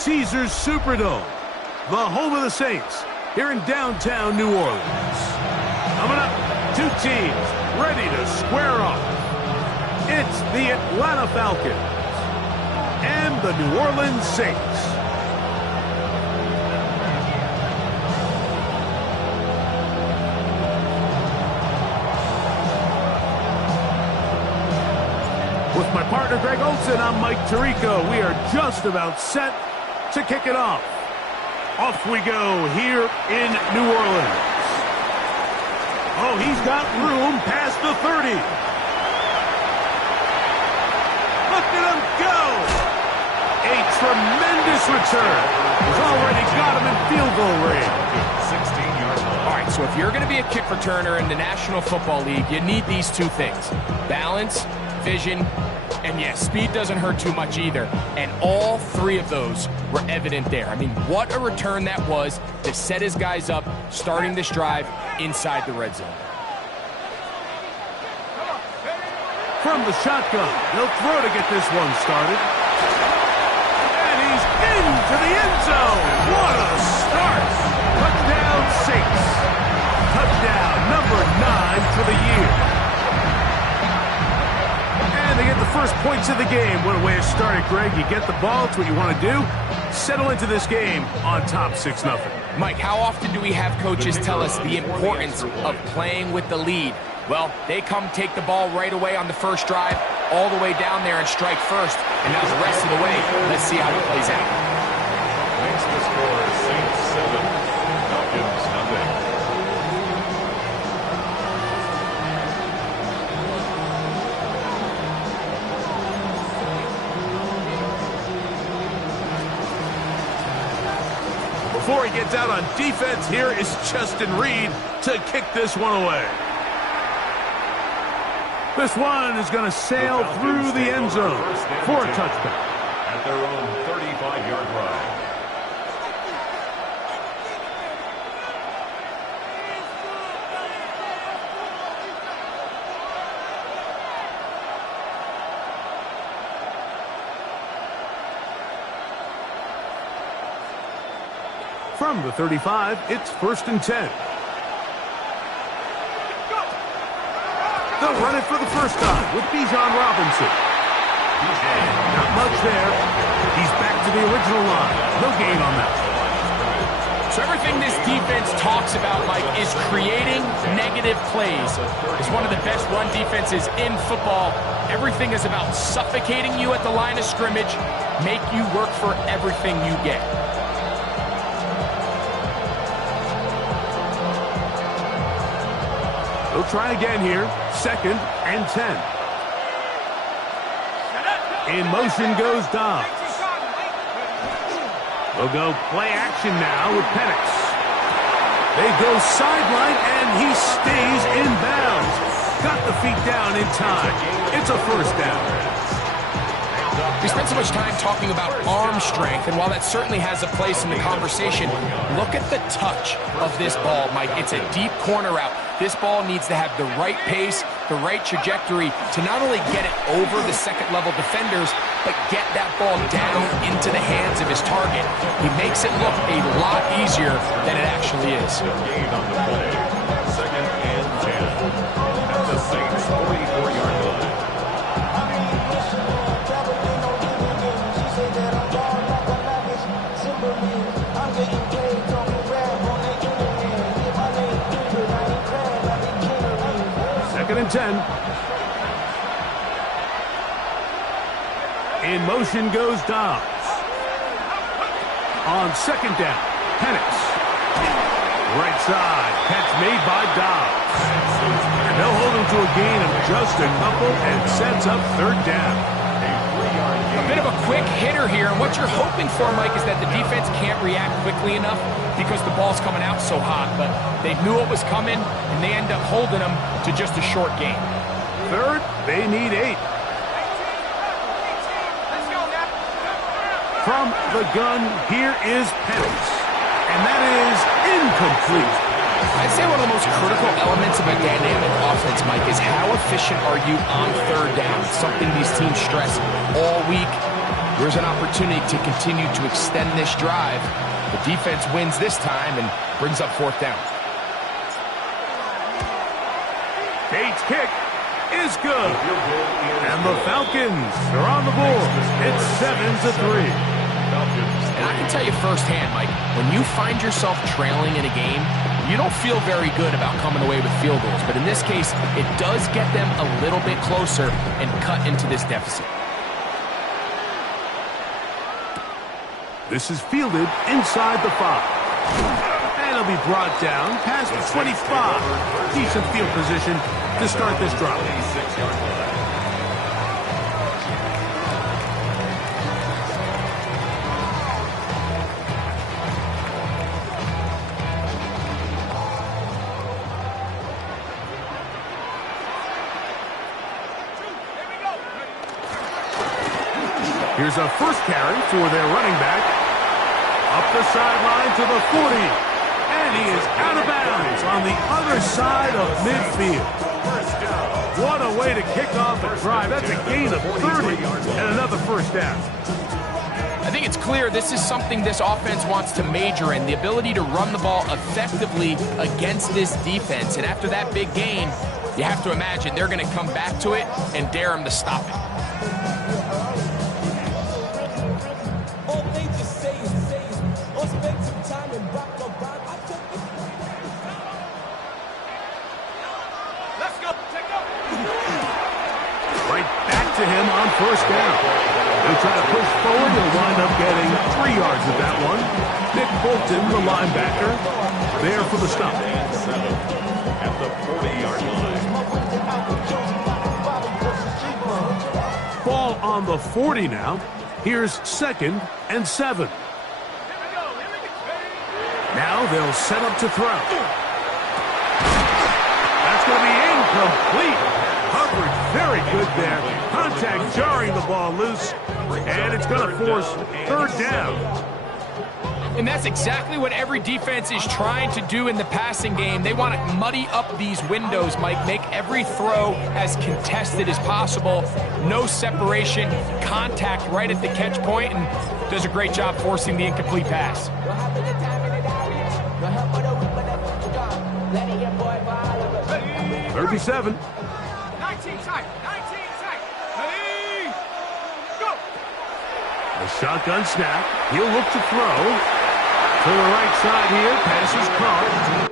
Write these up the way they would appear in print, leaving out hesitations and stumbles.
Caesars Superdome, the home of the Saints, here in downtown New Orleans. Coming up, two teams ready to square off. It's the Atlanta Falcons and the New Orleans Saints. With my partner, Greg Olson, I'm Mike Tirico. We are just about set to kick it off. Off we go here in New Orleans. Oh, he's got room past the 30. Look at him go. A tremendous return. He's already got him in field goal range. 16-yard line. All right, so if you're going to be a kick returner in the National Football League, you need these two things: balance, vision, and yes, speed doesn't hurt too much either. And all three of those were evident there. I mean, what a return that was to set his guys up, starting this drive inside the red zone. From the shotgun, they'll throw to get this one started. And he's into the end zone. What a start. Touchdown Saints. Touchdown number 9 for the year. And they get the first points of the game. What a way to start it, Greg. You get the ball. It's what you want to do. Settle into this game on top 6-0. Mike, how often do we have coaches tell us the importance of playing with the lead? Well, they come take the ball right away on the first drive, all the way down there and strike first. And now the rest of the way, let's see how it plays out. Makes the score Saints 7, Falcons nothing. Before he gets out on defense, here is Justin Reed to kick this one away. This one is going to sail through the end zone for a touchdown. At their own 35-yard line. From the 35, it's 1st and 10. They'll run it for the first time with Bijan Robinson. Not much there. He's back to the original line. No gain on that. So everything this defense talks about, Mike, is creating negative plays. It's one of the best run defenses in football. Everything is about suffocating you at the line of scrimmage, make you work for everything you get. They'll try again here. 2nd and 10. In motion goes Dobbs. They'll go play action now with Penix. They go sideline, and he stays in bounds. Got the feet down in time. It's a first down. We spent so much time talking about arm strength, and while that certainly has a place in the conversation, look at the touch of this ball, Mike. It's a deep corner route. This ball needs to have the right pace, the right trajectory to not only get it over the second-level defenders, but get that ball down into the hands of his target. He makes it look a lot easier than it actually is. Gain on the play. 2nd and 10. At the Saints 44-yard line. And 10. In motion goes Dobbs. On 2nd down, Penix. Right side, catch made by Dobbs. And they'll hold him to a gain of just a couple and sets up 3rd down. A bit of a quick hitter here, and what you're hoping for, Mike, is that the defense can't react quickly enough because the ball's coming out so hot, but they knew it was coming, and they end up holding them to just a short gain. 3rd, they need 8. From the gun, here is Penix, and that is incomplete. I'd say one of the most critical elements of a dynamic offense, Mike, is how efficient are you on 3rd down. It's something these teams stress all week. Here's an opportunity to continue to extend this drive. The defense wins this time and brings up fourth down. Cade's kick is good. And the Falcons are on the board. It's 7-3. And I can tell you firsthand, Mike, when you find yourself trailing in a game, you don't feel very good about coming away with field goals. But in this case, it does get them a little bit closer and cut into this deficit. This is fielded inside the 5. And it'll be brought down past the 25. Decent field position to start this drive. Here's a first carry for their running back. Up the sideline to the 40. And he is out of bounds on the other side of midfield. What a way to kick off a drive. That's a gain of 30 and another first down. I think it's clear this is something this offense wants to major in, the ability to run the ball effectively against this defense. And after that big gain, you have to imagine they're going to come back to it and dare them to stop it. To him on first down. They try to push forward. He'll wind up getting 3 yards at that one. Nick Bolton, the linebacker, there for the stop. At the 40-yard line. Ball on the 40 now. Here's 2nd and 7. Now they'll set up to throw. That's going to be incomplete. Coverage very good there. Contact jarring the ball loose. And it's going to force 3rd down. And that's exactly what every defense is trying to do in the passing game. They want to muddy up these windows, Mike, make every throw as contested as possible. No separation, contact right at the catch point, and does a great job forcing the incomplete pass. 37. 19 tight. Ready, go. A shotgun snap. He'll look to throw. To the right side here. Pass is caught.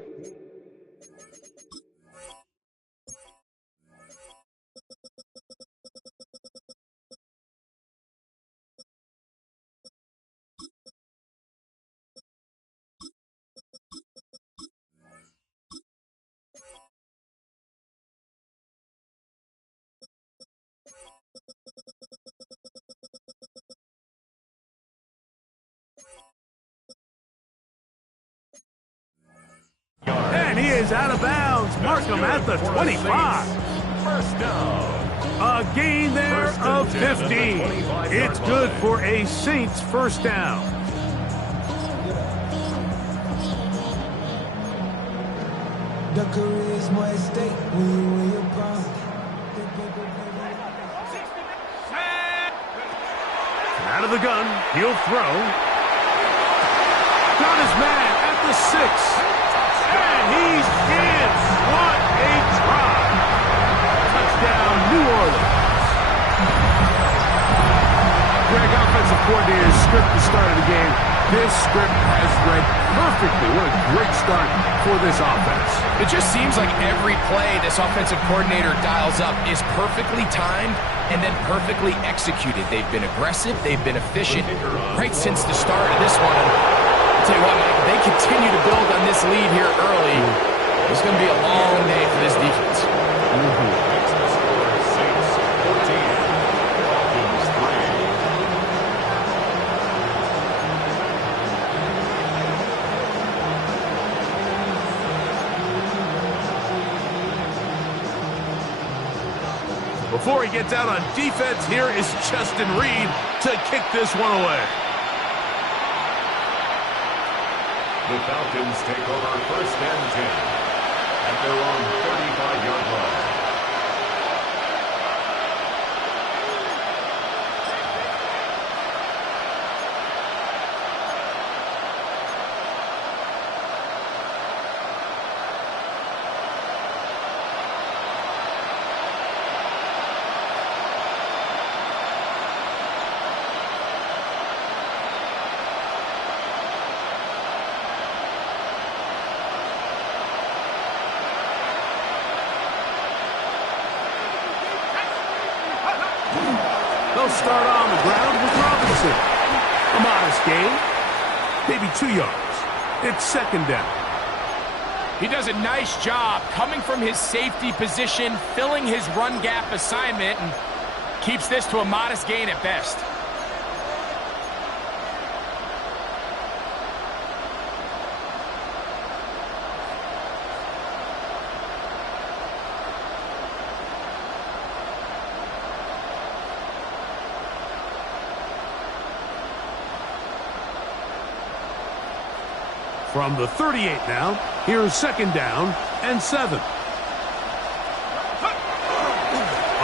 And he is out of bounds. Mark him at the 25. First down. A gain there of 15. It's good for a Saints first down. The career is more at stake when you win your prime. Out of the gun, he'll throw. Got his man at the 6. And he's in. What a try. Touchdown, New Orleans. Greg, offensive coordinator's script the start of the game. This script has read perfectly. What a great start for this offense. It just seems like every play this offensive coordinator dials up is perfectly timed and then perfectly executed. They've been aggressive. They've been efficient right since the start of this one. I'll tell you what, Mike, they continue to build on this lead here early. It's going to be a long day for this defense. Makes the score Saints 14, Falcons 3. Before he gets out on defense, here is Justin Reed to kick this one away. The Falcons take over 1st and 10 at their own 35-yard line. They'll start on the ground with Robinson. A modest gain, maybe 2 yards. It's second down. He does a nice job coming from his safety position, filling his run gap assignment, and keeps this to a modest gain at best. From the 38 now, here's second down and 7.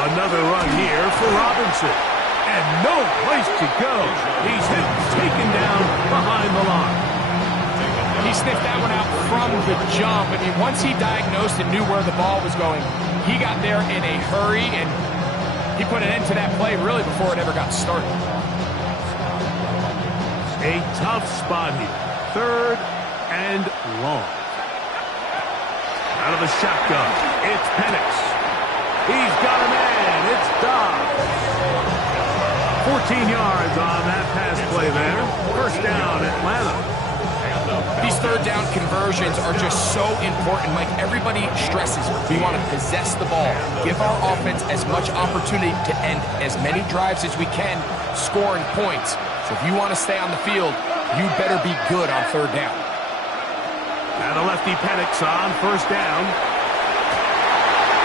Another run here for Robinson. And no place to go. He's hit, taken down behind the line. He sniffed that one out from the jump. I mean, once he diagnosed and knew where the ball was going, he got there in a hurry, and he put an end to that play really before it ever got started. A tough spot here. Third and long. Out of the shotgun, it's Penix. He's got a man. It's Dobbs. 14 yards on that pass play there. First down, Atlanta. These third down conversions are just so important. Mike, everybody stresses we want to possess the ball, give our offense as much opportunity to end as many drives as we can, scoring points. So if you want to stay on the field, you better be good on third down. And a lefty Penix on first down.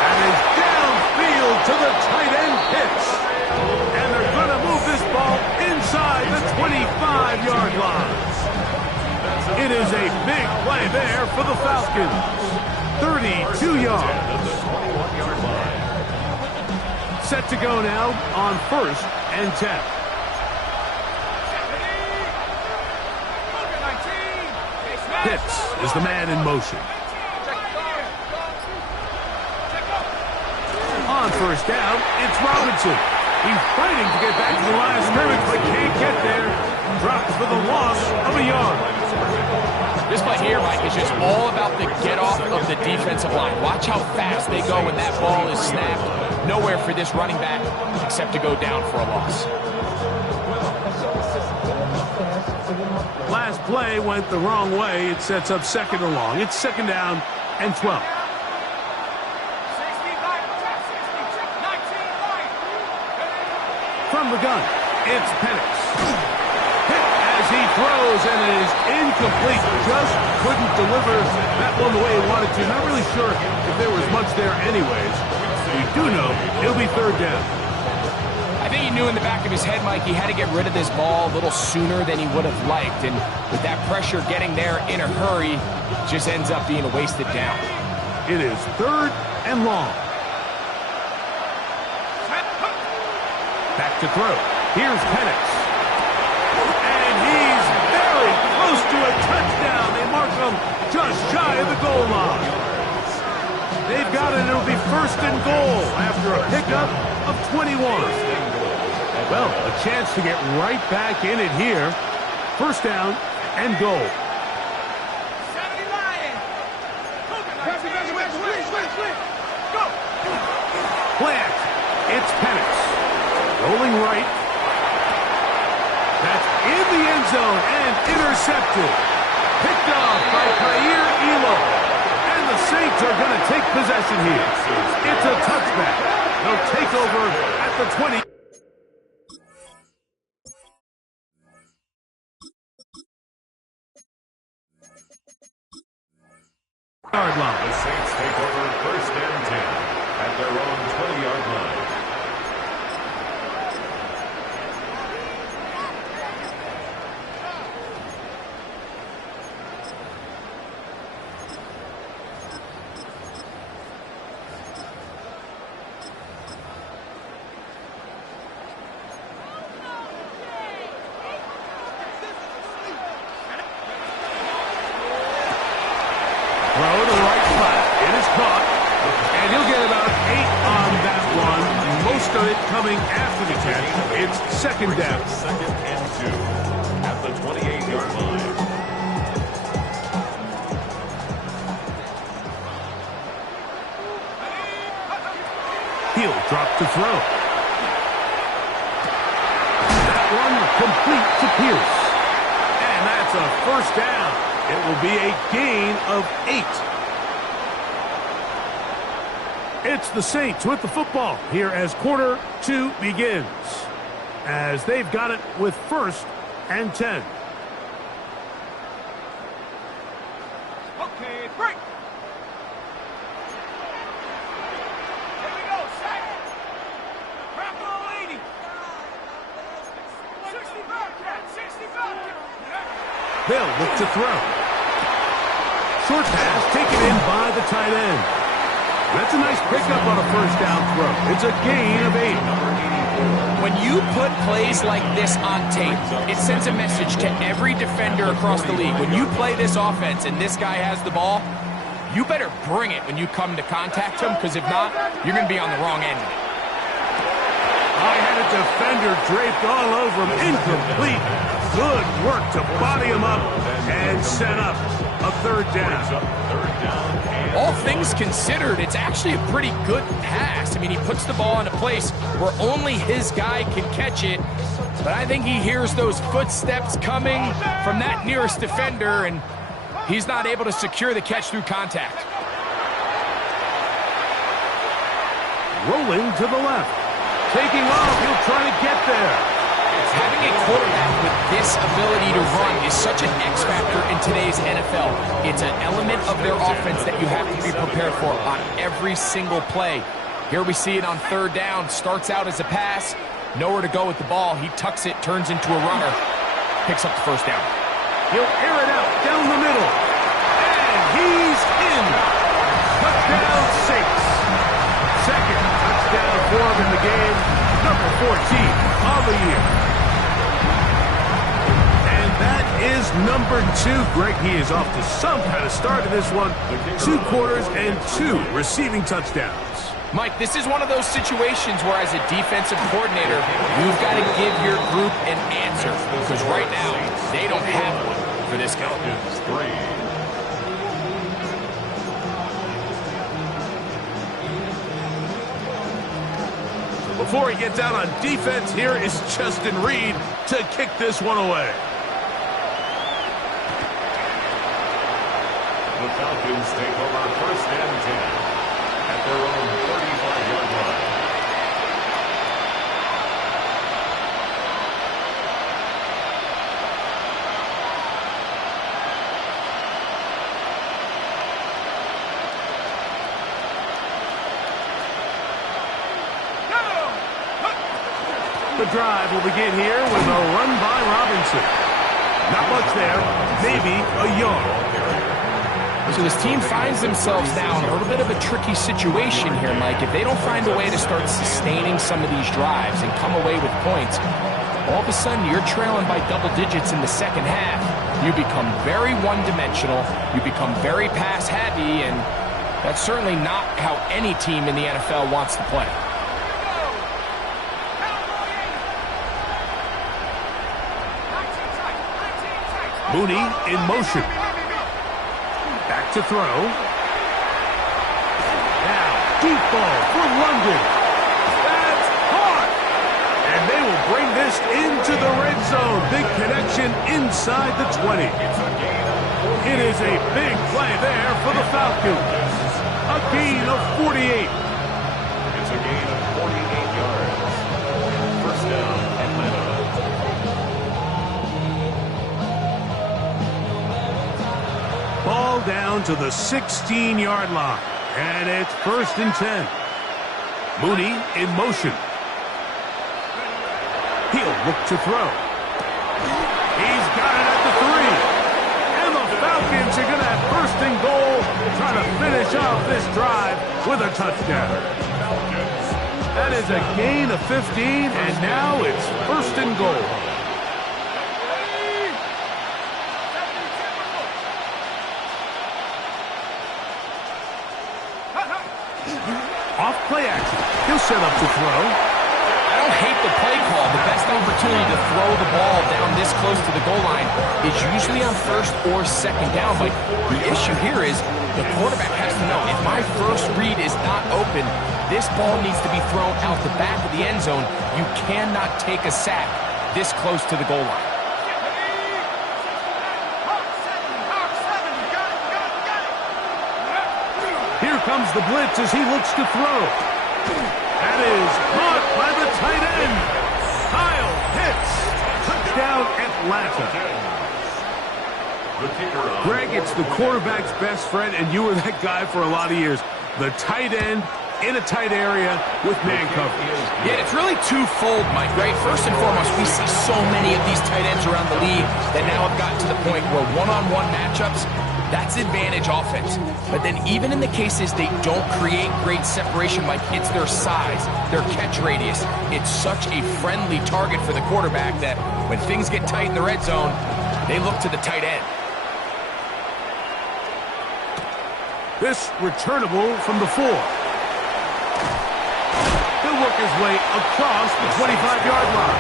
And is downfield to the tight end Pitts. And they're going to move this ball inside the 25-yard line. It is a big play there for the Falcons. 32 yards. Set to go now on first and 10. Pitts is the man in motion. On first down, it's Robinson. He's fighting to get back to the line of scrimmage, but can't get there. Drops for the loss of a yard. This play here, Mike, is just all about the get-off of the defensive line. Watch how fast they go when that ball is snapped. Nowhere for this running back except to go down for a loss. Last play went the wrong way. It sets up second and long. It's second down and 12. From the gun, it's Penix. Hit as he throws, and it is incomplete. Just couldn't deliver that one the way he wanted to. Not really sure if there was much there anyways. We do know it'll be third down. I think he knew in the back of his head, Mike, he had to get rid of this ball a little sooner than he would have liked. And with that pressure getting there in a hurry, just ends up being a wasted down. It is third and long. Back to throw. Here's Penix. And he's very close to a touchdown. They mark him just shy of the goal line. They've got it. It'll be first and goal after a pickup of 21. Well, a chance to get right back in it here. First down and goal. Plant. It's Penix. Rolling right. That's in the end zone and intercepted. Picked off by Kair Elam. And the Saints are going to take possession here. It's a touchback. They'll take over at the 20. Yard line. The Saints take over first and 10 at their own 20-yard line. Throw to right flat. It is caught. And he'll get about 8 on that one. Most of it coming after the catch. It's second down. Second and 2 at the 28-yard line. He'll drop to throw. to Pierce. And that's a first down. It will be a gain of 8. It's the Saints with the football here as quarter 2 begins, as they've got it with 1st and 10. Okay, break. Here we go, sack. Crack all 80. 60 Bobcat, 60 Bobcat. They'll look to throw. Short pass taken in by the tight end. That's a nice pickup on a first down throw. It's a gain of 8. When you put plays like this on tape, it sends a message to every defender across the league. When you play this offense and this guy has the ball, you better bring it when you come to contact him, because if not, you're going to be on the wrong end of it. I had a defender draped all over him. Incomplete. Good work to body him up and set up a third down. All things considered, it's actually a pretty good pass. I mean, he puts the ball in a place where only his guy can catch it. But I think he hears those footsteps coming from that nearest defender, and he's not able to secure the catch through contact. Rolling to the left. Taking off, he'll try to get there. Having a quarterback with this ability to run is such an X factor in today's NFL. It's an element of their offense that you have to be prepared for on every single play. Here we see it on third down. Starts out as a pass. Nowhere to go with the ball. He tucks it, turns into a runner. Picks up the first down. He'll air it out down the middle. And he's in. Touchdown Saints. Second touchdown for him in the game. Number 14 of the year. And that is number 2. Greg, he is off to some kind of start in this one. 2 quarters and 2 receiving touchdowns. Mike, this is one of those situations where as a defensive coordinator, you've got to give your group an answer. Because right now, they don't have one for this guy. Before he gets out on defense, here is Justin Reed to kick this one away. The Falcons take over 1st and 10 at their own 35-yard line. The drive will begin here with a run by Robinson. Not much there, maybe a yard. So this team finds themselves now in a little bit of a tricky situation here, Mike. If they don't find a way to start sustaining some of these drives and come away with points, all of a sudden you're trailing by double digits in the second half. You become very one-dimensional. You become very pass-heavy, and that's certainly not how any team in the NFL wants to play. Mooney in motion. Back to throw. Now, deep ball for London. That's caught. And they will bring this into the red zone. Big connection inside the 20. It is a big play there for the Falcons. A gain of 48. It's a gain of 48 yards. First down, Atlanta. Ball down to the 16-yard line. And it's 1st and 10. Mooney in motion. He'll look to throw. He's got it at the 3. And the Falcons are going to have 1st and goal, trying to finish off this drive with a touchdown. That is a gain of 15, and now it's 1st and goal. Off play action. He'll set up to throw. I don't hate the play call. The best opportunity to throw the ball down this close to the goal line is usually on 1st or 2nd down. But the issue here is the quarterback has to know, if my first read is not open, this ball needs to be thrown out the back of the end zone. You cannot take a sack this close to the goal line. comes the blitz as he looks to throw. That is caught by the tight end. Kyle Pitts. Touchdown, Atlanta. Greg, it's the quarterback's best friend, and you were that guy for a lot of years. The tight end in a tight area with man coverage. Yeah, it's really twofold, Mike, right? First and foremost, we see so many of these tight ends around the league that now have gotten to the point where one-on-one matchups, that's advantage offense. But then even in the cases they don't create great separation, Mike, it's their size, their catch radius. It's such a friendly target for the quarterback that when things get tight in the red zone, they look to the tight end. This returnable from the 4. He'll work his way across the 25-yard line.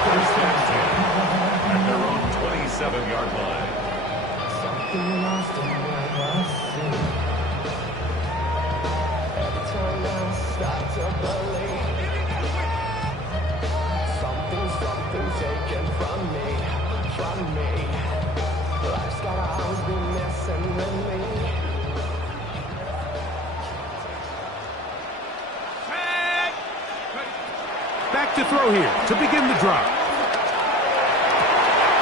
At their own 27-yard line. Something lost in what I see. Every time I start to believe something taken from me. Life's gotta always be messing with me. Back to throw here to begin the drive.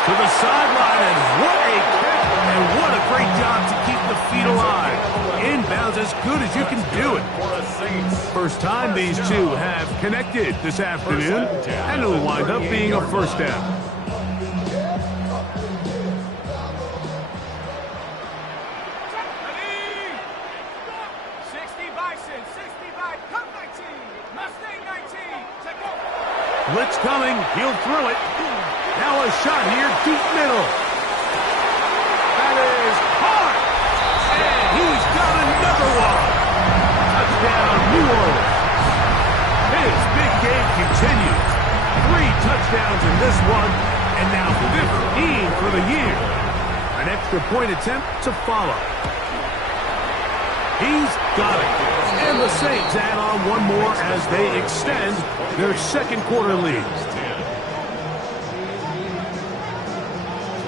To the sideline, and what a kick, and what a great job to keep the feet alive. Inbounds as good as you can do it. First time these two have connected this afternoon, and it'll wind up being a first down. Blitz coming, he'll throw it. Now a shot here, deep middle. That is hard. And he's got another one. Touchdown, New Orleans. His big game continues. 3 touchdowns in this one, and now 15 for the year. An extra point attempt to follow. He's got it. And the Saints add on one more as they extend their second quarter lead.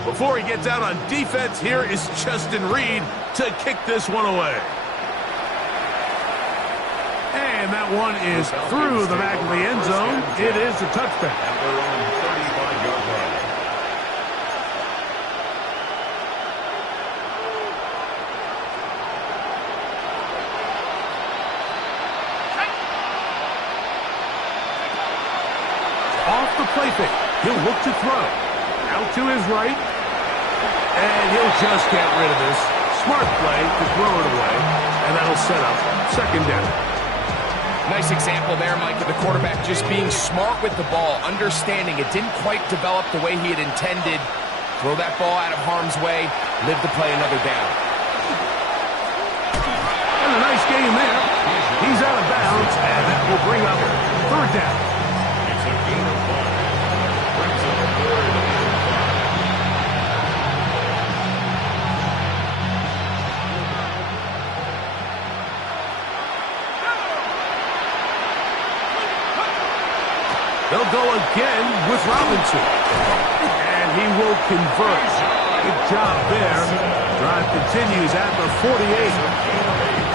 Before he gets out on defense, here is Justin Reed to kick this one away. And that one is through the back of the end zone. It is a touchback. At their own 35-yard line. Off the play fake. He'll look to throw. Out to his right. And he'll just get rid of this. Smart play to throw it away. And that'll set up second down. Nice example there, Mike, of the quarterback just being smart with the ball, understanding it didn't quite develop the way he had intended. Throw that ball out of harm's way, live to play another down. And a nice game there. He's out of bounds, and that will bring up third down. It's a gain of 5. Brings up third and 5. They'll go again with Robinson. And he will convert. Good job there. Drive continues at the 48.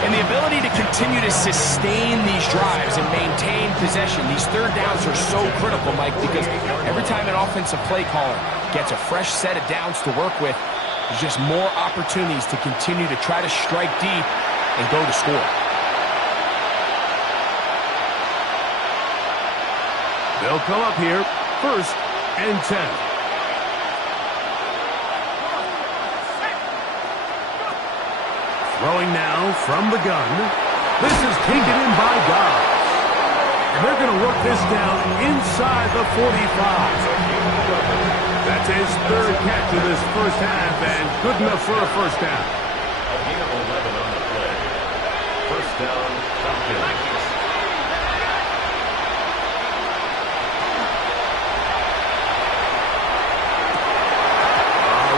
And the ability to continue to sustain these drives and maintain possession, these third downs are so critical, Mike, because every time an offensive play caller gets a fresh set of downs to work with, there's just more opportunities to continue to try to strike deep and go to score. They'll come up here, first and 10. Throwing now from the gun. This is taken in by Dobbs. And they're going to work this down inside the 45. That's his third catch of this first half, and good enough for a first down. A gain of 11 on the play. First down, Falcons.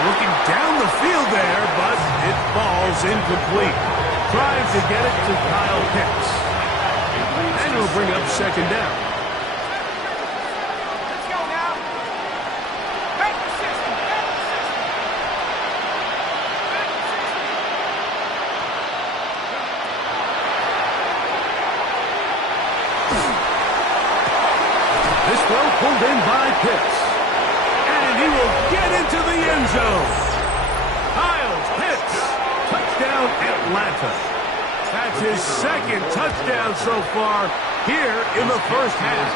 Looking down the field there, but it falls incomplete. Trying to get it to Kyle Pitts. And it'll bring up second down. Let's go now. Back to 60. Back to 60. Back to 60. by Pitts. And he will get into the end zone. Kyle's Pitts. Touchdown, Atlanta. That's his second touchdown so far here in the first half.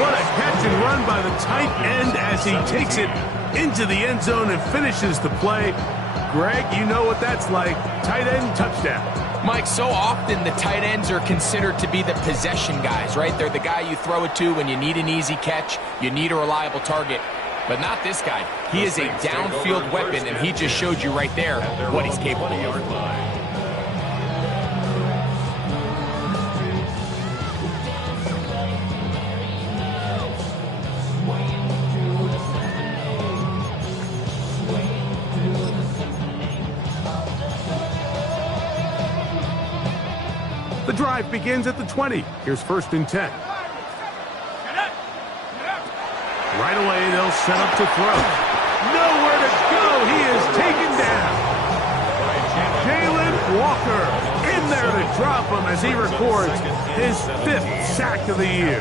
What a catch and run by the tight end as he takes it into the end zone and finishes the play. Greg, you know what that's like. Tight end touchdown. Mike, so often the tight ends are considered to be the possession guys, right? They're the guy you throw it to when you need an easy catch, you need a reliable target. But not this guy. He is a downfield weapon, and he just showed you right there what he's capable of. The drive begins at the 20. Here's 1st and 10. Right away, they'll set up to throw. Nowhere to go. He is taken down. Jalen Walker in there to drop him as he records his 5th sack of the year.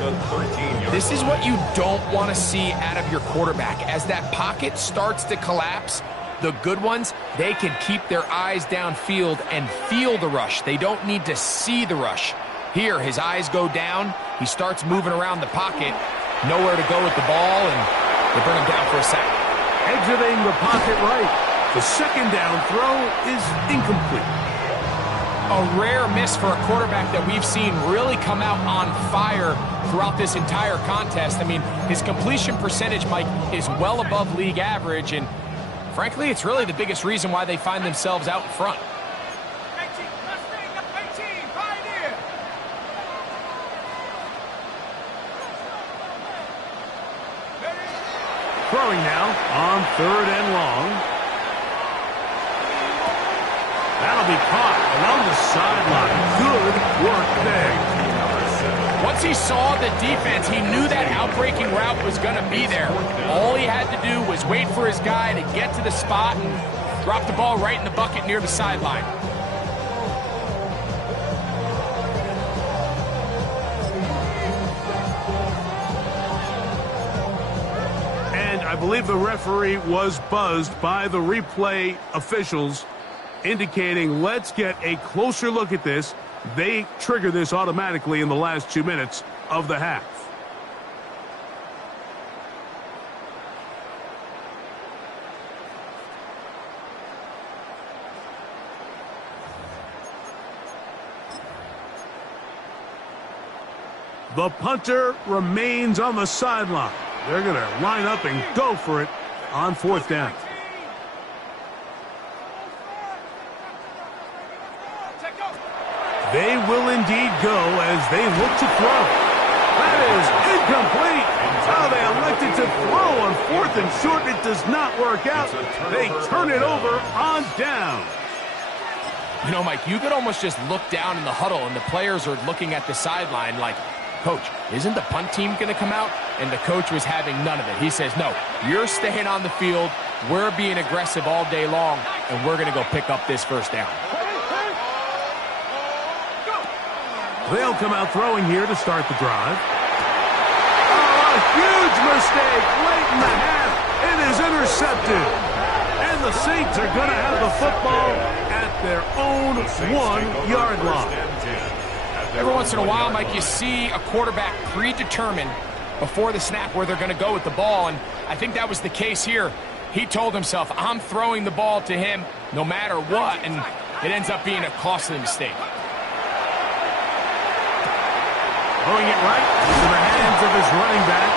This is what you don't want to see out of your quarterback. As that pocket starts to collapse, the good ones, they can keep their eyes downfield and feel the rush. They don't need to see the rush. Here, his eyes go down. He starts moving around the pocket. Nowhere to go with the ball, and they bring him down for a sack. Exiting the pocket right. The 2nd down throw is incomplete. A rare miss for a quarterback that we've seen really come out on fire throughout this entire contest. I mean, his completion percentage, Mike, is well above league average, and frankly, it's really the biggest reason why they find themselves out in front. Throwing now on 3rd and long. That'll be caught along the sideline. Good work there. Once he saw the defense, he knew that outbreaking route was going to be there. All he had to do was wait for his guy to get to the spot and drop the ball right in the bucket near the sideline. I believe the referee was buzzed by the replay officials, indicating let's get a closer look at this. They trigger this automatically in the last 2 minutes of the half. The punter remains on the sideline. They're going to line up and go for it on 4th down. They will indeed go as they look to throw. That is incomplete. Oh, they elected to throw on 4th and short. It does not work out. They turn it over on down. You know, Mike, you could almost just look down in the huddle, and the players are looking at the sideline like, Coach, isn't the punt team going to come out? And the coach was having none of it. He says, no, you're staying on the field. We're being aggressive all day long, and we're going to go pick up this 1st down. They'll come out throwing here to start the drive. Oh, a huge mistake late in the half. It is intercepted. And the Saints are going to have the football at their own 1-yard line. Every once in a while, Mike, you see a quarterback predetermined before the snap where they're going to go with the ball, and I think that was the case here. He told himself, I'm throwing the ball to him no matter what, and it ends up being a costly mistake. Throwing it right into the hands of his running back,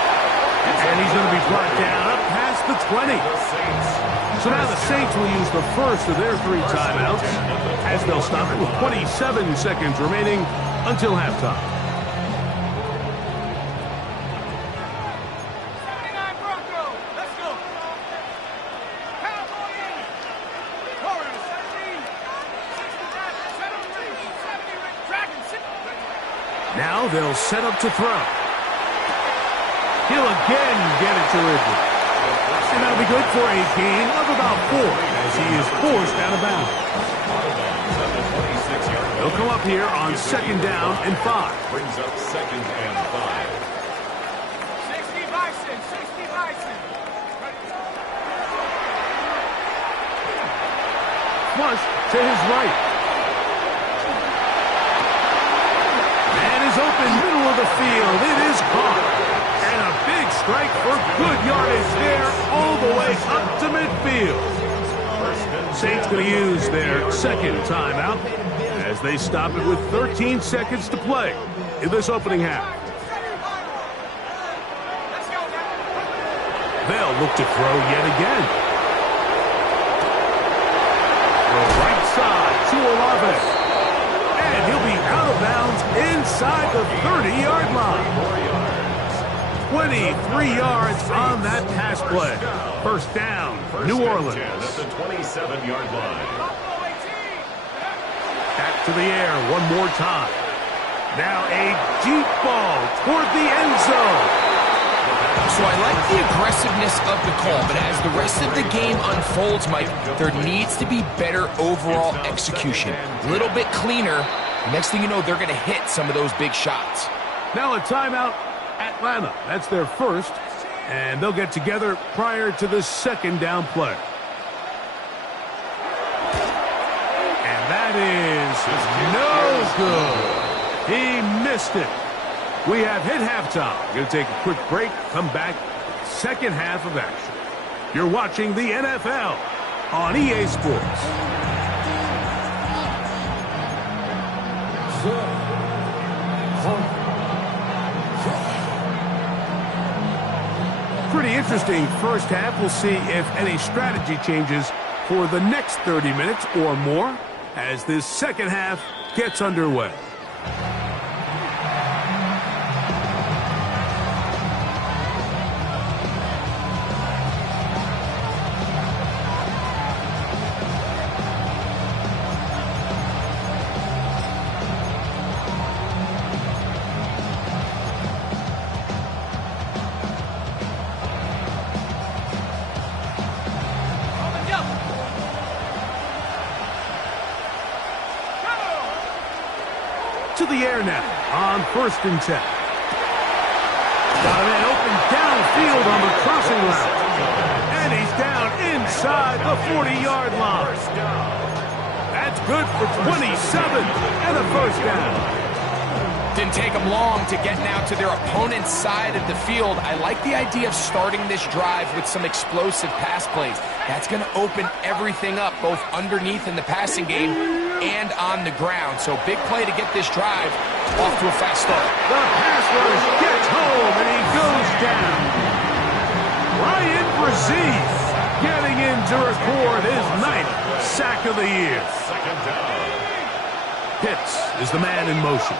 and he's going to be brought down up past the 20. So now the Saints will use the first of their 3 timeouts as they'll stop it with 27 seconds remaining until halftime. Now they'll set up to throw. He'll again get it to Ridley. And that'll be good for a gain of about 4 as he is forced out of bounds. They'll come up here on 2nd down and 5. Brings up 2nd and 5. flush to his right. Man is open, middle of the field. It is caught. And a big strike for good yardage there all the way up to midfield. Saints going to use their second timeout as they stop it with 13 seconds to play in this opening half. They'll look to throw yet again. The right side to Olave. And he'll be out of bounds inside the 30-yard line. 23 yards on that pass play. First down, New Orleans. At the 27-yard line. Back to the air one more time. Now a deep ball toward the end zone. So I like the aggressiveness of the call, but as the rest of the game unfolds, Mike, there needs to be better overall execution. A little bit cleaner. Next thing you know, they're going to hit some of those big shots. Now a timeout, Atlanta. That's their first, and they'll get together prior to the second down play. And that is no good. He missed it. We have hit halftime. Going to take a quick break, come back, second half of action. You're watching the NFL on EA Sports. Pretty interesting first half. We'll see if any strategy changes for the next 30 minutes or more as this second half gets underway. To the air now on 1st and 10. Got a man open downfield on the crossing route. And he's down inside the 40-yard line. That's good for 27 and a first down. Didn't take them long to get now to their opponent's side of the field. I like the idea of starting this drive with some explosive pass plays. That's going to open everything up, both underneath in the passing game and on the ground. So big play to get this drive off to a fast start. The pass rush gets home, and he goes down. Ryan Brzee getting in to record his 9th sack of the year. Second down. Pitts is the man in motion.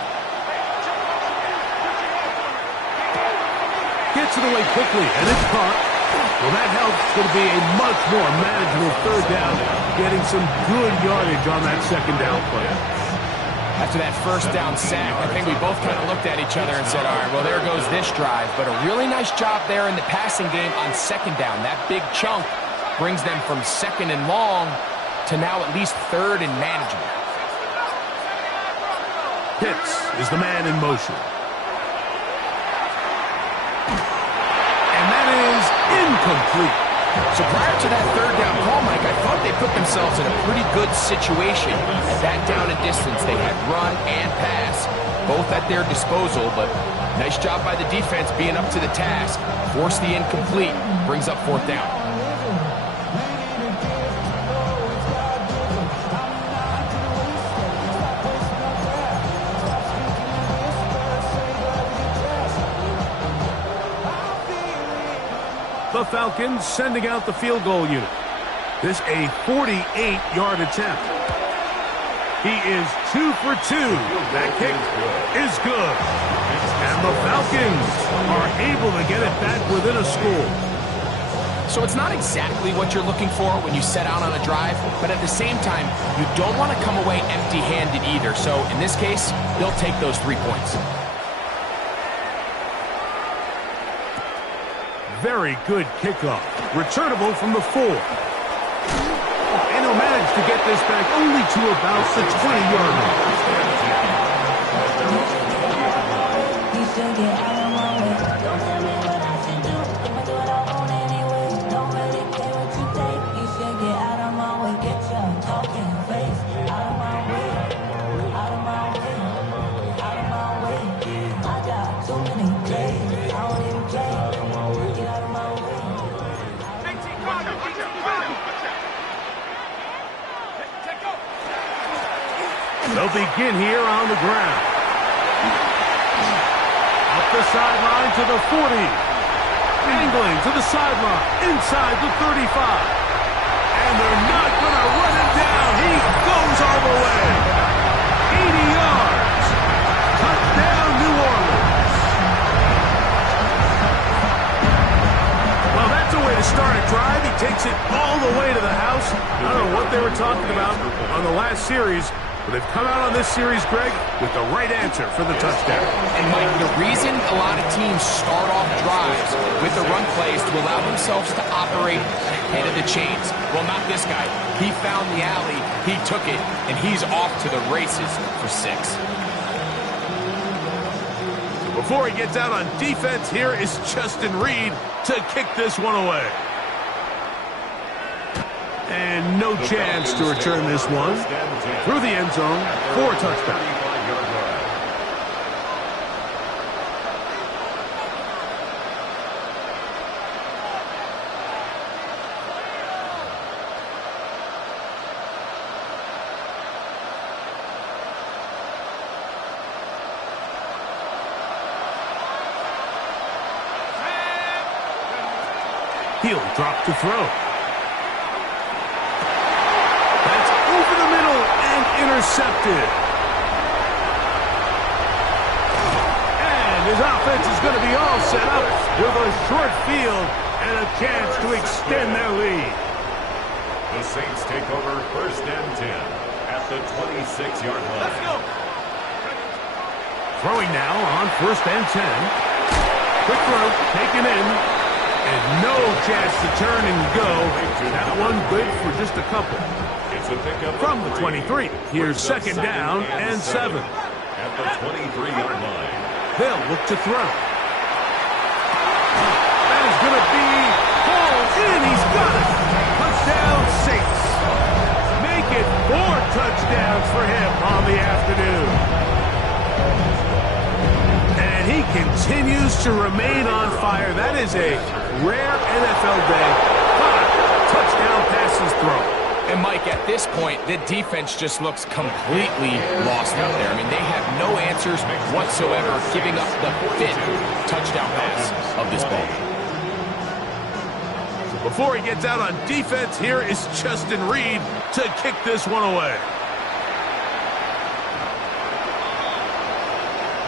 Gets it away quickly, and it's caught. Well, that helps. It's going to be a much more manageable third down, getting some good yardage on that second down play. After that first down sack, I think we both kind of looked at each other and said, all right, well, there goes this drive. But a really nice job there in the passing game on second down. That big chunk brings them from second and long to now at least third and manageable. Pitts is the man in motion. Incomplete. So prior to that third down call, Mike, I thought they put themselves in a pretty good situation at that down and distance. They had run and pass, both at their disposal, but nice job by the defense being up to the task. Force the incomplete, brings up 4th down. The Falcons sending out the field goal unit. This a 48-yard attempt. He is 2 for 2. That kick is good. And the Falcons are able to get it back within a score. So it's not exactly what you're looking for when you set out on a drive, but at the same time, you don't want to come away empty-handed either. So in this case, they'll take those 3 points. Very good kickoff. Returnable from the 4. And he'll manage to get this back only to about the 20-yard line. They'll begin here on the ground. Up the sideline to the 40. Angling to the sideline, inside the 35. And they're not going to run him down. He goes all the way. 80 yards. Touchdown, New Orleans. Well, that's a way to start a drive. He takes it all the way to the house. I don't know what they were talking about on the last series, but they've come out on this series, Greg, with the right answer for the touchdown. And, Mike, the reason a lot of teams start off drives with the run plays to allow themselves to operate ahead of the chains, well, not this guy. He found the alley, he took it, and he's off to the races for 6. Before he gets out on defense, here is Justin Reed to kick this one away. And no chance to return this one through the end zone for a touchdown. He'll drop to throw. That's over the middle and intercepted. And his offense is going to be all set up with a short field and a chance to extend their lead. The Saints take over 1st and 10 at the 26-yard line. Let's go. Throwing now on 1st and 10. Quick throw, taken in. And no chance to turn and go. That one good for just a couple. It's a pickup From the 23, here's 2nd down and 7. At the 23-yard line. They'll look to throw. That is going to be hauled in. He's got it. Touchdown, Saints. Make it 4 touchdowns for him on the afternoon. And he continues to remain on fire. That is a rare NFL day. 5 touchdown passes thrown. And, Mike, at this point, the defense just looks completely lost out there. I mean, they have no answers whatsoever, giving up the 5th touchdown pass of this ball. So before he gets out on defense, here is Justin Reed to kick this one away.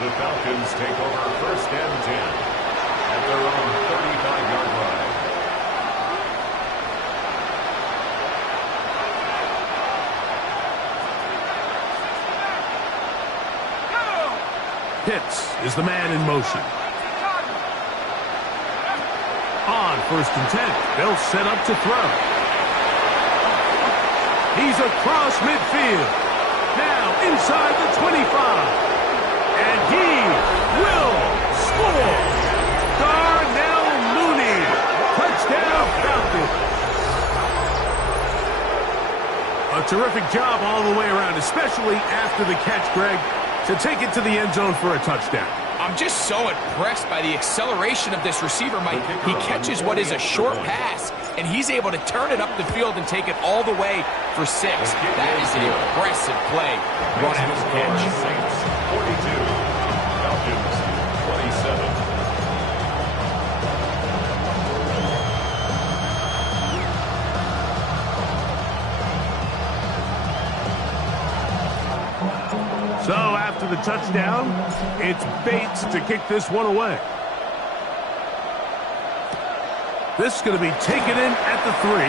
The Falcons take over 1st and 10 at their own 35-yard line. Pitts is the man in motion. On 1st and 10, they'll set up to throw. He's across midfield. Now inside the 25. And he will score. Darnell Mooney. Touchdown Falcons. A terrific job all the way around, especially after the catch, Greg, to take it to the end zone for a touchdown. I'm just so impressed by the acceleration of this receiver, Mike. He catches what is a short pass, and he's able to turn it up the field and take it all the way for 6. That is an impressive play run after the catch. Saints 42, Falcons 27. So after the touchdown, it's Bates to kick this one away. This is going to be taken in at the 3.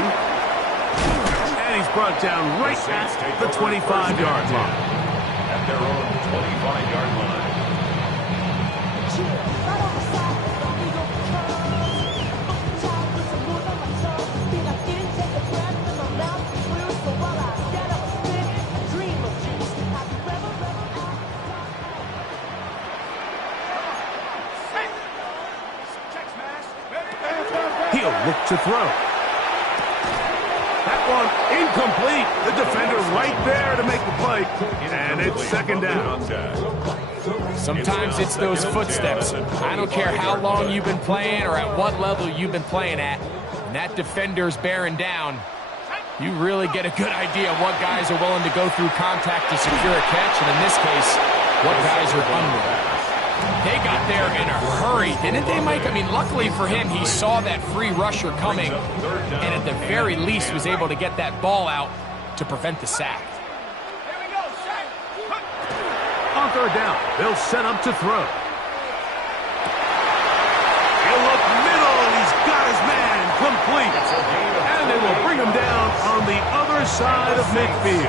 And he's brought down right at the 25-yard line. At their own 25-yard line. He'll look to throw. That one incomplete. The defender right there to make the play. And it's 2nd down. Sometimes it's those footsteps. I don't care how long you've been playing or at what level you've been playing at. And that defender's bearing down. You really get a good idea of what guys are willing to go through contact to secure a catch, and in this case, what guys are unwilling. They got there in a hurry, didn't they, Mike? I mean, luckily for him, he saw that free rusher coming, and at the very least was able to get that ball out to prevent the sack. On third down, they'll set up to throw. He'll look middle, and he's got his man complete. And they will bring him down on the other side of midfield.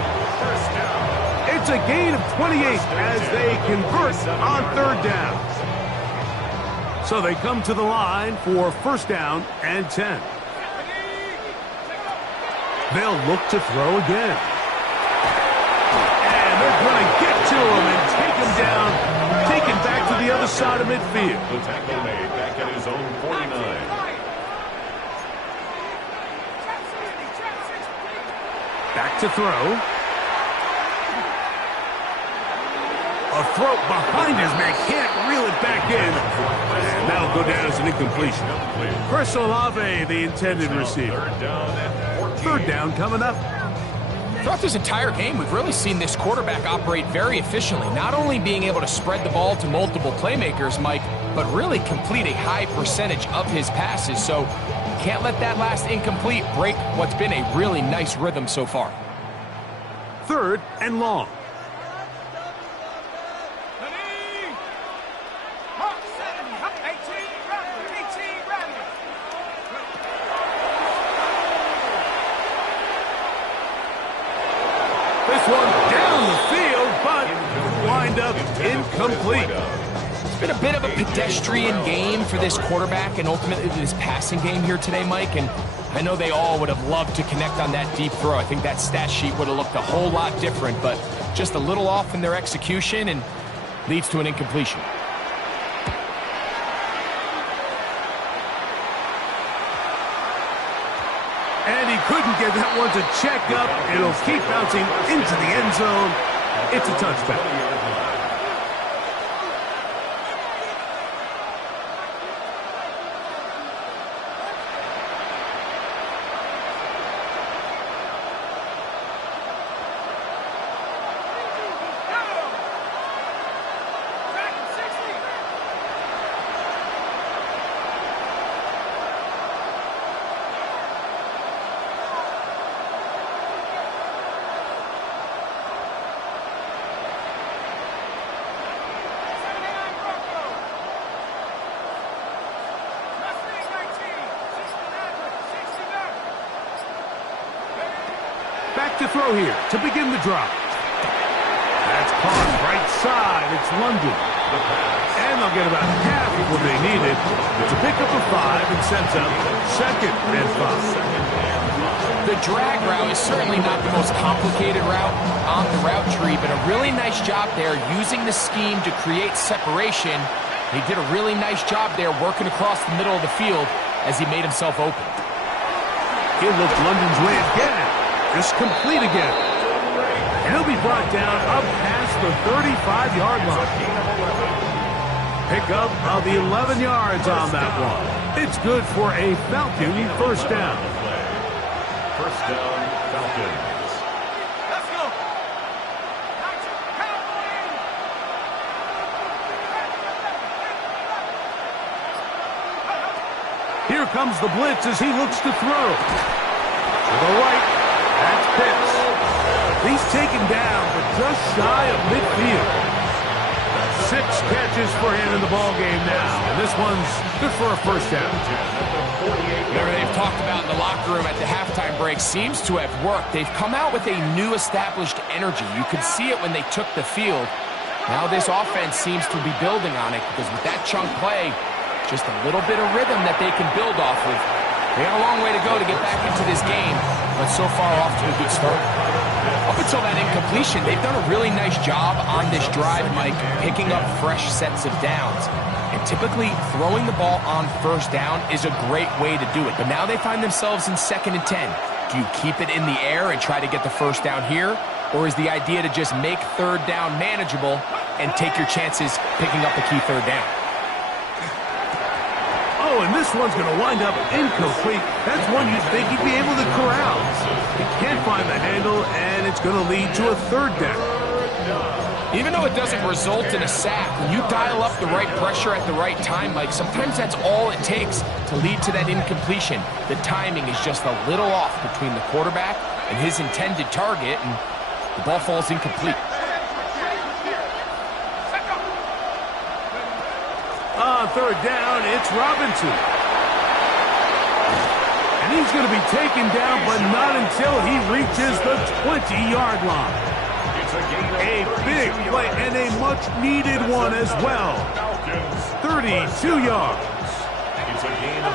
It's a gain of 28 as they convert on third down. So they come to the line for first down and 10. They'll look to throw again. And they're going to get to him and take him down, take him back to the other side of midfield. The tackle made back at his own 49. Back to throw. A throw behind his man, can't reel it back in. And that'll go down as an incompletion. Chris Olave, the intended receiver. Third down coming up. Throughout this entire game, we've really seen this quarterback operate very efficiently, not only being able to spread the ball to multiple playmakers, Mike, but really complete a high percentage of his passes. So can't let that last incomplete break what's been a really nice rhythm so far. Third and long. This one down the field, but wind up incomplete. It's been a bit of a pedestrian game for this quarterback and ultimately this passing game here today, Mike. And I know they all would have loved to connect on that deep throw. I think that stat sheet would have looked a whole lot different, but just a little off in their execution and leads to an incompletion. And he couldn't get that one to check up. It'll keep bouncing into the end zone. It's a touchback. Back to throw here to begin the drive. That's caught right side. It's London. And they'll get about half of what they needed. It's a pickup of 5 and sets up second and 5. The drag route is certainly not the most complicated route on the route tree, but a really nice job there using the scheme to create separation. He did a really nice job there working across the middle of the field as he made himself open. He'll look London's way again. Just complete again. And he'll be brought down up past the 35-yard line. Pickup of the 11 yards on that one. It's good for a Falcon first down. First down, Falcons. Let's go. Here comes the blitz as he looks to throw. To the right, that's Pitts. He's taken down, but just shy of midfield. 6 catches for him in the ballgame now, and this one's good for a first down. Whatever they've talked about in the locker room at the halftime break seems to have worked. They've come out with a new established energy. You could see it when they took the field. Now this offense seems to be building on it because with that chunk play, just a little bit of rhythm that they can build off of. They got a long way to go to get back into this game, but so far off to a good start. Up until that incompletion, they've done a really nice job on this drive, Mike, picking up fresh sets of downs. And typically, throwing the ball on first down is a great way to do it. But now they find themselves in 2nd and 10. Do you keep it in the air and try to get the first down here? Or is the idea to just make third down manageable and take your chances picking up the key third down? Oh, and this one's going to wind up incomplete. That's one you'd think he'd be able to corral. He can't find the handle, and it's going to lead to a third down. Even though it doesn't result in a sack, when you dial up the right pressure at the right time, Mike, sometimes that's all it takes to lead to that incompletion. The timing is just a little off between the quarterback and his intended target, and the ball falls incomplete. On third down, it's Robinson. And he's going to be taken down, but not until he reaches the 20-yard line. A big play and a much-needed one as well. 32 yards.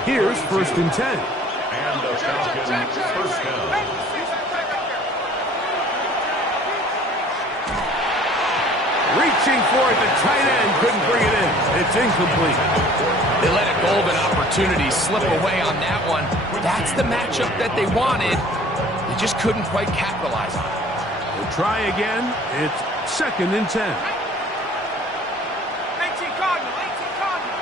Here's 1st and 10. And the Falcons first down. Reaching for it, the tight end couldn't bring it in. It's incomplete. They let a golden opportunity slip away on that one. That's the matchup that they wanted. They just couldn't quite capitalize on it. We'll try again. It's 2nd and 10. 18 Cardinal, 18 Cardinal.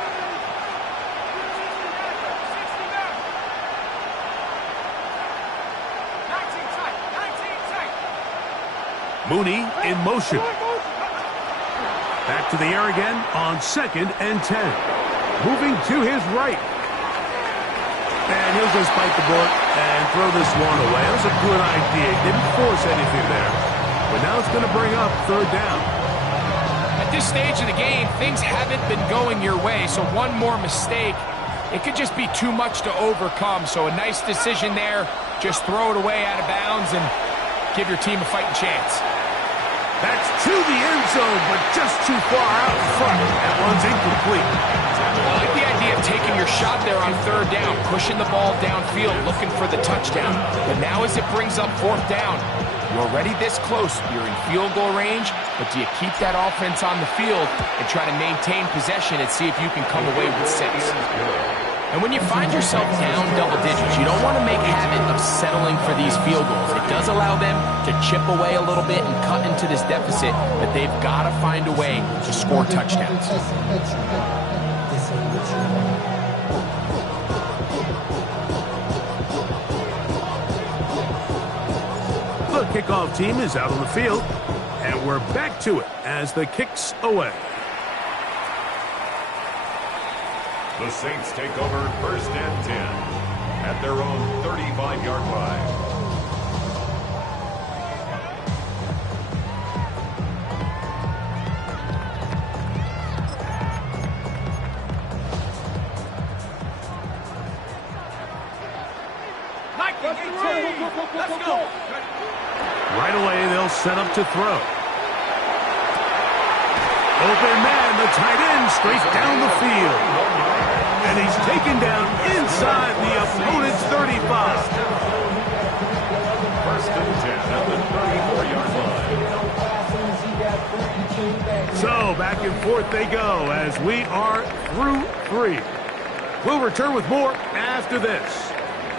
19 tight, 19 tight. Mooney in motion. Back to the air again on 2nd and 10. Moving to his right. And he'll just bite the bullet and throw this one away. That was a good idea. Didn't force anything there. But now it's going to bring up 3rd down. At this stage of the game, things haven't been going your way, so one more mistake, it could just be too much to overcome. So a nice decision there. Just throw it away out of bounds and give your team a fighting chance. That's to the end zone, but just too far out in front. That one's incomplete. I like the idea of taking your shot there on 3rd down, pushing the ball downfield, looking for the touchdown. But now as it brings up 4th down, you're already this close. You're in field goal range, but do you keep that offense on the field and try to maintain possession and see if you can come away with 6? And when you find yourself down double digits, you don't want to make a habit of settling for these field goals. It does allow them to chip away a little bit and cut into this deficit, but they've got to find a way to score touchdowns. The kickoff team is out on the field, and we're back to it as the kick's away. The Saints take over 1st and 10 at their own 35-yard line. Let's go. Right away, they'll set up to throw. Open man, the tight end, straight down the field. And he's taken down inside the opponent's 35. 1st and 10 at the 34-yard line. So back and forth they go as we are through 3. We'll return with more after this.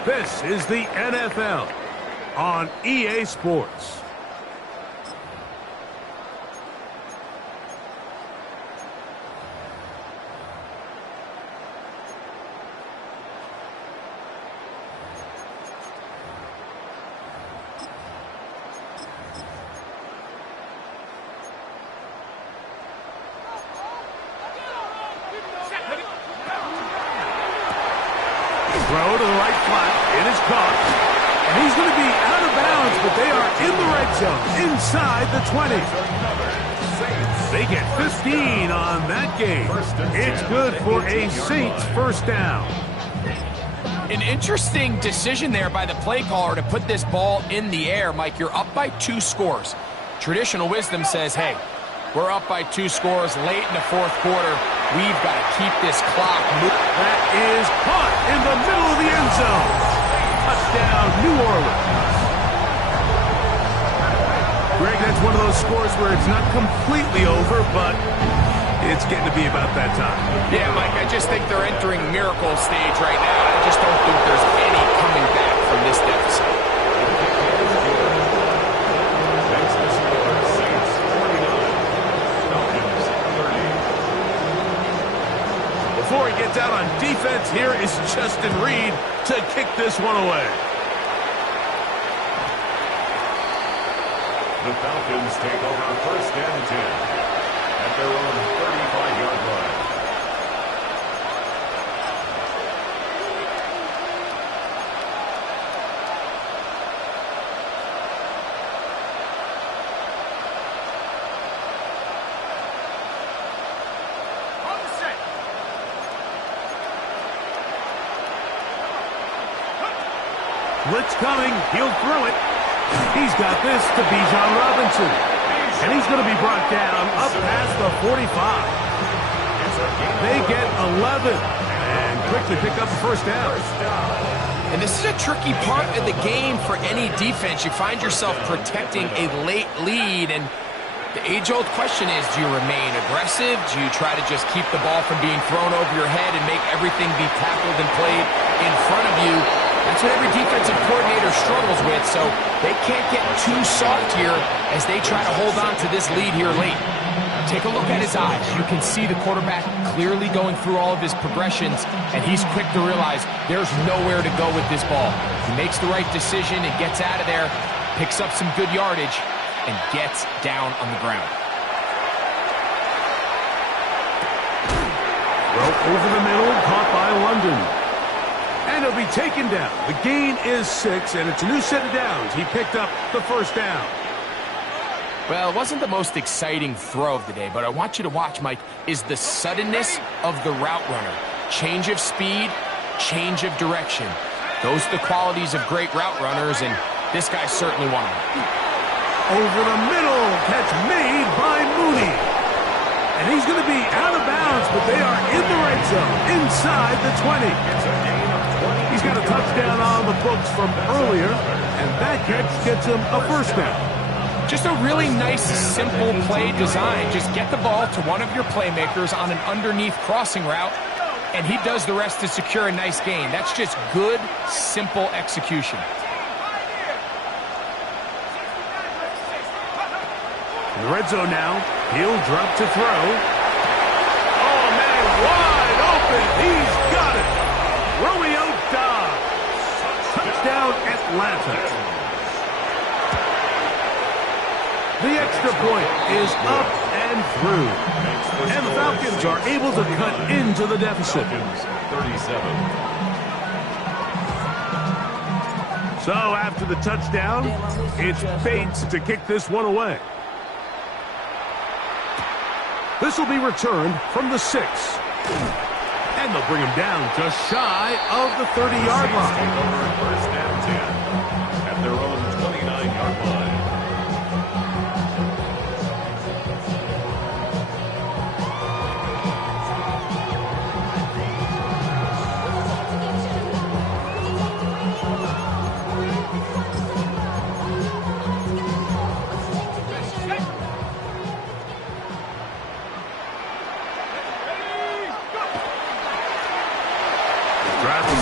This is the NFL on EA Sports. Throw to the right flat. It is caught. And he's going to be out of bounds, but they are in the red zone, inside the 20. They get 15 on that game. It's good for a Saints 1st down. An interesting decision there by the play caller to put this ball in the air. Mike, you're up by 2 scores. Traditional wisdom says, hey, we're up by 2 scores late in the 4th quarter. We've got to keep this clock moving. That is caught in the middle of the end zone. Touchdown, New Orleans. Greg, that's one of those scores where it's not completely over, but it's getting to be about that time. Yeah, Mike, I just think they're entering miracle stage right now. I just don't think there's any coming back from this deficit. Before he gets out on defense, here is Justin Reed to kick this one away. The Falcons take over first and 10 at their own 35-yard line. Blitz coming. He'll throw it. He's got this to Bijan Robinson. And he's going to be brought down up past the 45. They get 11 and quickly pick up the first down. And this is a tricky part of the game for any defense. You find yourself protecting a late lead, and the age-old question is, do you remain aggressive? Do you try to just keep the ball from being thrown over your head and make everything be tackled and played in front of you? That's what every defensive coordinator struggles with, so they can't get too soft here as they try to hold on to this lead here late. Take a look at his eyes. You can see the quarterback clearly going through all of his progressions, and he's quick to realize there's nowhere to go with this ball. He makes the right decision and gets out of there, picks up some good yardage, and gets down on the ground. Throw over the middle, caught by London. And he'll be taken down. The gain is 6, and it's a new set of downs. He picked up the first down. Well, it wasn't the most exciting throw of the day, but I want you to watch, Mike, is the suddenness of the route runner. Change of speed, change of direction. Those are the qualities of great route runners, and this guy's certainly one of them. Over the middle, catch made by Mooney. And he's going to be out of bounds, but they are in the red zone, inside the 20. He's got a touchdown on the books from earlier, and that catch gets him a first down. Just a really nice, simple play design. Just get the ball to one of your playmakers on an underneath crossing route, and he does the rest to secure a nice gain. That's just good, simple execution. In the red zone now, he'll drop to throw. Oh, man, wide open. He's got it. Romeo Dobbs. Touchdown, Atlanta. The extra point is up and through. And the Falcons are able to cut into the deficit. 37. So after the touchdown, it's Bates to kick this one away. This will be returned from the 6. And they'll bring him down just shy of the 30-yard line. First and 10 at their own 29-yard line.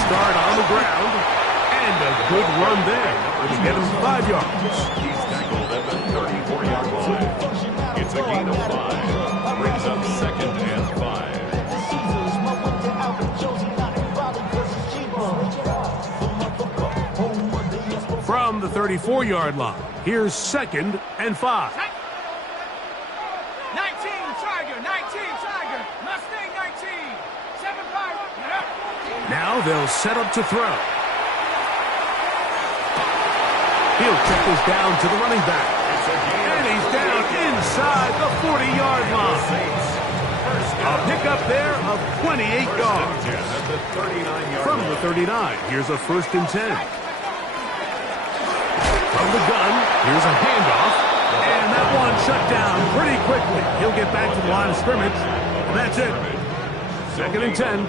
Start on the ground, and a good run there to get him 5 yards. He's tackled at the 34-yard line. It's a gain of 5. Brings up second and 5. From the 34-yard line, here's second and 5. 19 Tiger, 19 Tiger, Mustang 19, 7-5. Now they'll set up to throw. He'll check this down to the running back. And he's down inside the 40-yard line. A pickup there of 28 yards. From the 39, here's a first and 10. From the gun, here's a handoff. And that one shut down pretty quickly. He'll get back to the line of scrimmage. And that's it. Second and 10.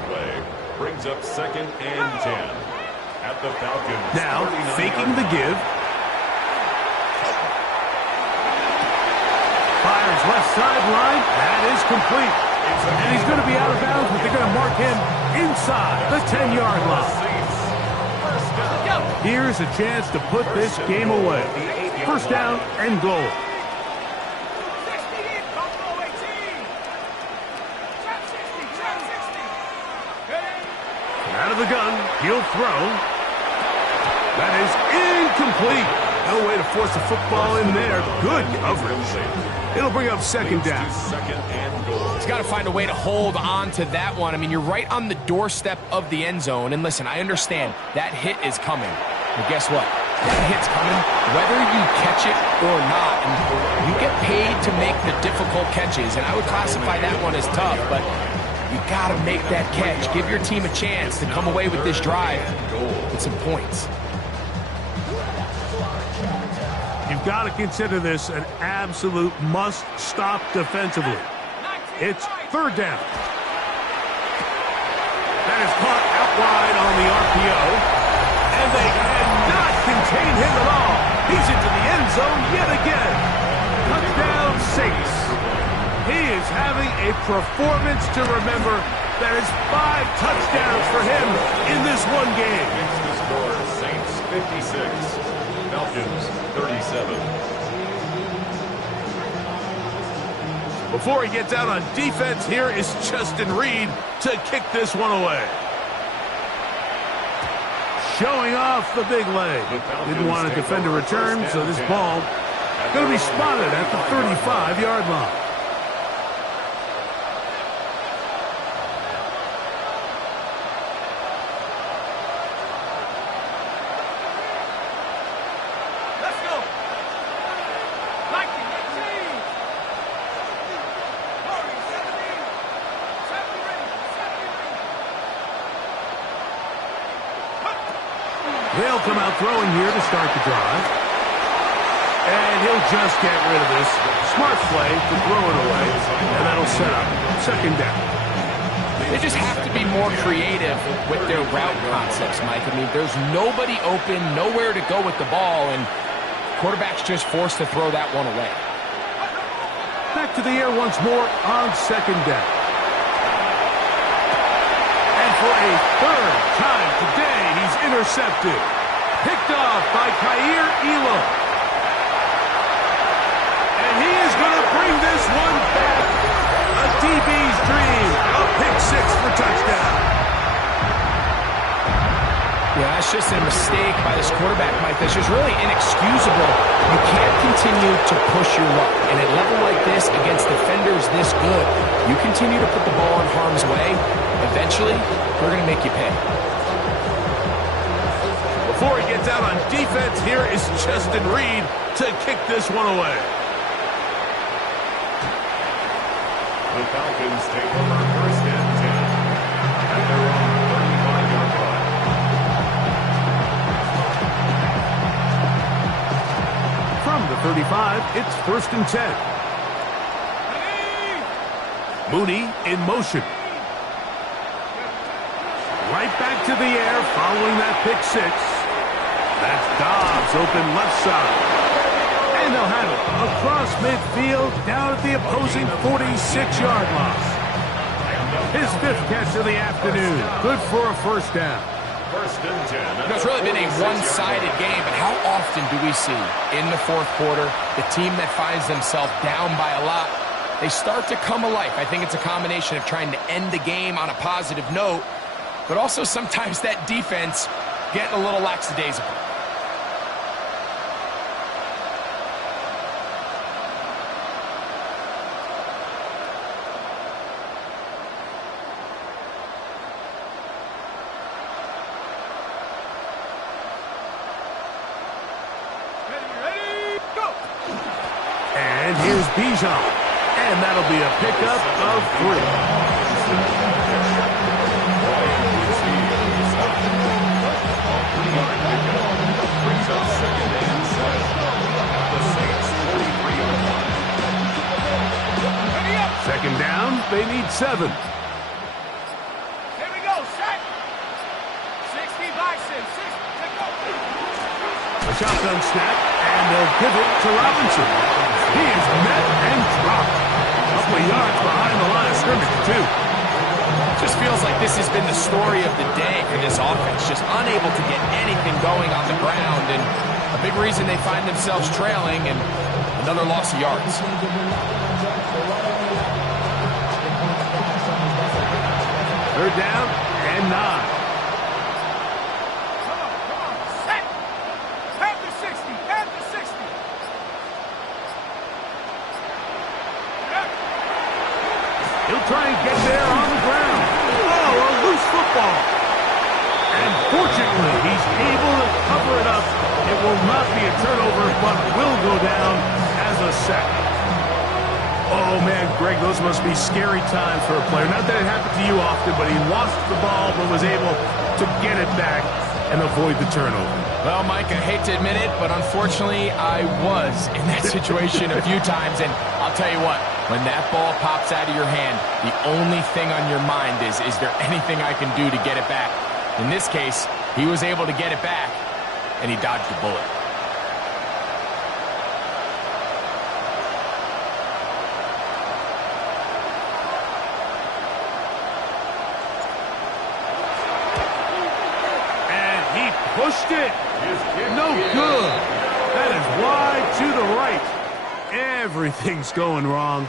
Brings up second and 10 at the Falcons. Now, faking the give. Fires left sideline. That is complete. And he's going to be out of bounds, but they're going to mark him inside the 10-yard line. Here's a chance to put this game away. First down and goal. Out of the gun, he'll throw. That is incomplete. No way to force the football in there. Good coverage. It'll bring up second down. Second and goal. He's got to find a way to hold on to that one. I mean, you're right on the doorstep of the end zone. And listen, I understand that hit is coming. But guess what? That hit's coming whether you catch it or not. And you get paid to make the difficult catches. And I would classify that one as tough, but you got to make that catch. Give your team a chance to come away with this drive with some points. You've got to consider this an absolute must-stop defensively. It's third down. That is caught out wide on the RPO. And they cannot contain him at all. He's into the end zone yet again. Touchdown Saints. He is having a performance to remember. That is 5 touchdowns for him in this one game. Makes the score Saints 56, Falcons 37. Before he gets out on defense, here is Justin Reed to kick this one away. Showing off the big leg. Didn't want to defend a return, so this ball going to be spotted at the 35-yard line. Let's go. Lightning, 18. Glory, 17. 70. They'll come out throwing here to start the drive. And he'll just get rid of this. Smart play to throw it away. And that'll set up second down. They just have to be more creative with their route concepts, Mike. I mean, there's nobody open, nowhere to go with the ball, and quarterback's just forced to throw that one away. Back to the air once more on second down. And for a third time today, he's intercepted. Picked off by Kaiir Elam. And he is going to bring this one back. A DB's dream. A pick six for touchdown. Yeah, that's just a mistake by this quarterback, Mike. That's just really inexcusable. You can't continue to push your luck. And at a level like this, against defenders this good, you continue to put the ball in harm's way, eventually, they're going to make you pay. Before he gets out on defense, here is Justin Reed to kick this one away. The Falcons take over first and 10 at their own 35-yard line. From the 35, it's first and 10. Mooney in motion. Right back to the air following that pick six. That's Dobbs open left side. And they'll have it across midfield down at the opposing 46-yard line. His 5th catch of the afternoon. Good for a first down. First and 10. It's really been a one-sided game, but how often do we see in the fourth quarter the team that finds themselves down by a lot, they start to come alive. I think it's a combination of trying to end the game on a positive note, but also sometimes that defense getting a little lackadaisical. And here's Bijan. And that'll be a pickup of 3. Second down, they need 7. Here we go, set. 60 Bison, 60, go. A shotgun snap, and they'll give it to Robinson. He is met and dropped. A couple of yards behind the line of scrimmage, too. Just feels like this has been the story of the day for this offense. Just unable to get anything going on the ground, and a big reason they find themselves trailing, and another loss of yards. Third down and 9. Come on, set. Have the 60, have the 60. He'll try and get there on the ground. Oh, a loose football. And fortunately, he's able to cover it up. It will not be a turnover, but will go down as a sack. Oh, man, Greg, those must be scary times for a player. Not that it happened to you often, but he lost the ball but was able to get it back and avoid the turnover. Well, Mike, I hate to admit it, but unfortunately, I was in that situation a few times. And I'll tell you what, when that ball pops out of your hand, the only thing on your mind is there anything I can do to get it back? In this case, he was able to get it back, and he dodged the bullet. And he pushed it. No good. That is wide to the right. Everything's going wrong.